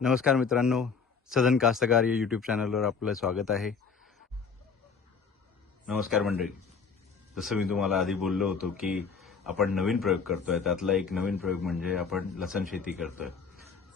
नमस्कार मित्रांनो सदन कास्तकार या यूट्यूब चॅनलवर आपलं स्वागत आहे. नमस्कार मंडळी. जसं मी तुम्हाला आधी बोललो होतो की आपण नवीन प्रयोग करतोय. त्यातला एक नवीन प्रयोग म्हणजे आपण लसण शेती करतोय.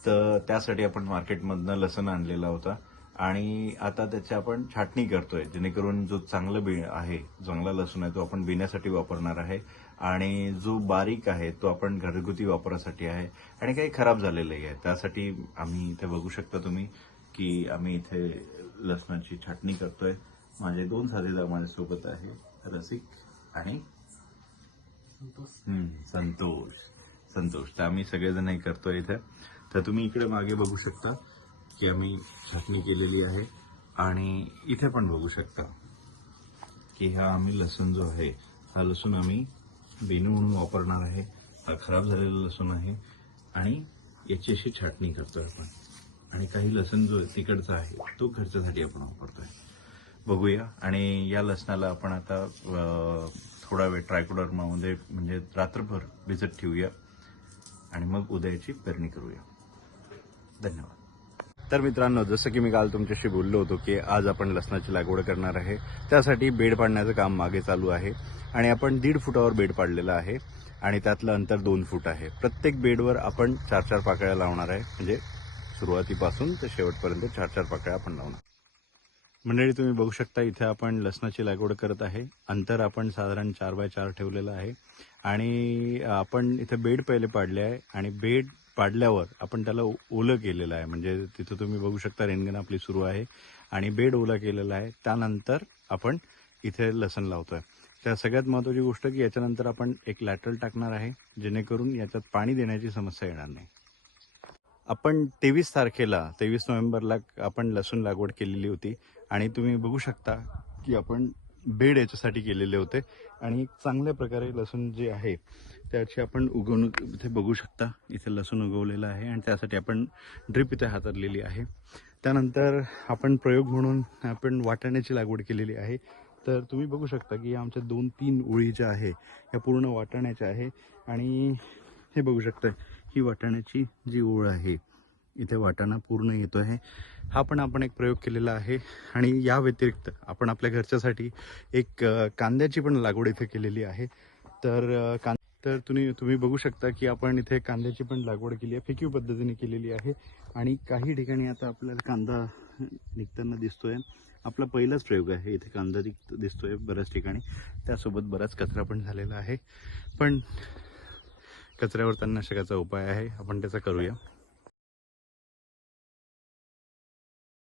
तर त्यासाठी आपण मार्केटमधनं लसण आणलेला होता. आणि आता त्याची आपण छाटणी करतोय जेणेकरून जो चांगलं बी आहे चांगला लसूण आहे तो आपण बिण्यासाठी वापरणार आहे. आणि जो बारीक आहे तो आपण घरगुती वापरासाठी आहे. आणि काही खराब झालेलंही आहे. त्यासाठी आम्ही इथे बघू शकता तुम्ही की आम्ही इथे लसणाची छाटणी करतोय. माझे दोन साथीदार माझ्यासोबत आहे रसिक आणि संतोष. संतोष. तर आम्ही सगळेजण हे करतोय इथे. तर तुम्ही इकडे मागे बघू शकता. की आम्ही छाटणी केलेली आहे. आणि इथे पण बघू शकता की हा आम्ही लसूण जो आहे हा लसूण आम्ही बेनू म्हणून वापरणार आहे. हा खराब झालेला लसूण आहे. आणि याची अशी छाटणी करतोय आपण. आणि काही लसूण जो तिकडचा आहे तो खर्चासाठी आपण वापरतोय. बघूया. आणि या लसणाला आपण आता थोडा वेळ ट्रायकोडर्मामध्ये म्हणजे रात्रभर भिजत ठेवूया. आणि मग उद्याची पेरणी करूया. धन्यवाद. तर मित्रांनो जसं की मी काल तुमच्याशी बोललो होतो की आज आपण लसणाची लागवड करणार आहे त्यासाठी बेड पाडण्याचं काम मागे चालू आहे आणि आपण दीड फुटावर बेड पाडलेलं आहे आणि त्यातलं अंतर दोन फूट आहे. प्रत्येक बेडवर आपण चार चार पाकळ्या लावणार आहे म्हणजे सुरुवातीपासून ते शेवटपर्यंत चार चार पाकळ्या आपण लावणार. मंडळी तुम्ही बघू शकता इथे आपण लसणाची लागवड करत आहे. अंतर आपण साधारण चार बाय चार ठेवलेलं आहे. आणि आपण इथे बेड पहिले पाडले आहे आणि बेड पाडल्यावर आपण त्याला ओलं केलेलं आहे. म्हणजे तिथं तुम्ही बघू शकता रेनगन आपली सुरू आहे आणि बेड ओला केलेला आहे. त्यानंतर आपण इथे लसण लावतोय. त्या सगळ्यात महत्वाची गोष्ट की याच्यानंतर आपण एक लॅटरल टाकणार आहे जेणेकरून याच्यात पाणी देण्याची समस्या येणार नाही. आपण तेवीस तारखेला तेवीस नोव्हेंबरला आपण लसूण लागवड केलेली होती. आणि तुम्ही बघू शकता की आपण बेड याच्यासाठी केलेले होते. आणि एक चांगल्या प्रकारे लसूण जे आहे त्याची आपण उगवणूक इथे बघू शकता. इथे लसूण उगवलेलं आहे आणि त्यासाठी आपण ड्रिप इथे हाताळलेली आहे. त्यानंतर आपण प्रयोग म्हणून आपण वाटाण्याची लागवड केलेली आहे. तर तुम्ही बघू शकता की आमच्या दोन तीन ओळी ज्या आहे या पूर्ण वाटाण्याच्या आहे. आणि हे बघू शकता ही वाटाण्याची जी ओळ आहे इथे वाटाणा पूर्ण येतो आहे. हा पण आपण एक प्रयोग केलेला आहे. आणि या व्यतिरिक्त आपण आपल्या घरच्यासाठी एक कांद्याची पण लागवड इथे केलेली आहे. तर कां तर तुम्ही तुम्ही बघू शकता की आपण इथे कांद्याची पण लागवड केली आहे. फेकीव पद्धतीने केलेली आहे. आणि काही ठिकाणी आता आपल्याला कांदा निघताना दिसतोय. आपला पहिलाच प्रयोग आहे. इथे कांदा दिसतो दिसतोय बऱ्याच ठिकाणी. त्यासोबत बराच कचरा पण झालेला आहे. पण कचऱ्यावर तणनाशकाचा उपाय आहे. आपण त्याचा करूया.